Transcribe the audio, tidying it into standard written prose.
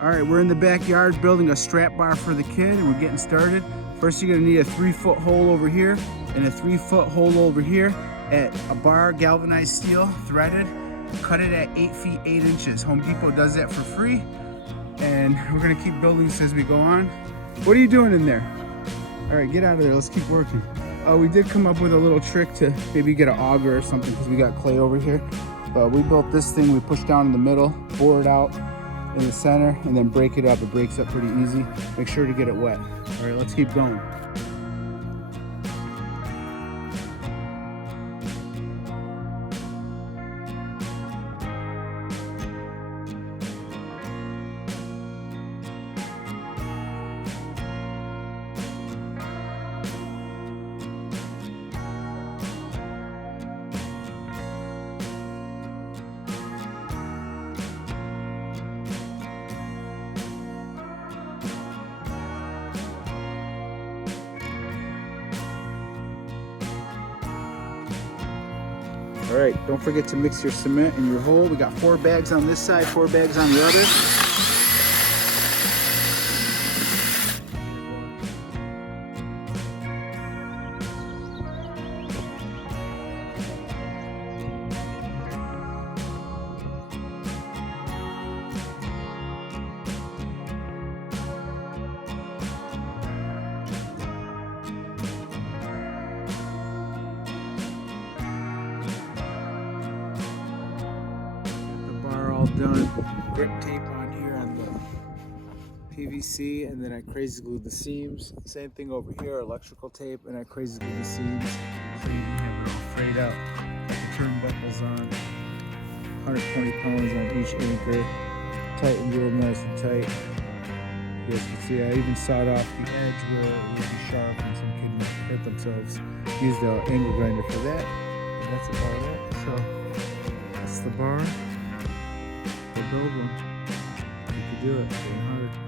All right, we're in the backyard building a strap bar for the kid, and we're getting started. First, you're gonna need a 3-foot hole over here and a 3-foot hole over here at a bar, galvanized steel, threaded. Cut it at 8 feet 8 inches. Home Depot does that for free, and we're gonna keep building this as we go on. What are you doing in there? All right, get out of there. Let's keep working. We did come up with a little trick to maybe get an auger or something because we got clay over here. But we built this thing. We push down in the middle, bore it out in the center, and then break it up. It breaks up pretty easy. Make sure to get it wet. All right, let's keep going. All right, don't forget to mix your cement in your hole. We got 4 bags on this side, 4 bags on the other. All done. Grip tape on here on the PVC, and then I crazy glued the seams. Same thing over here, electrical tape, and I crazy glued the seams so you can have it all frayed out. Got the turnbuckles on, 120 pounds on each anchor, tightened real nice and tight. You guys can see I even sawed off the edge where it would be sharp and some kid might hurt themselves. Used the angle grinder for that. And that's about it. So that's the bar. Build one. You can do it. It's hard.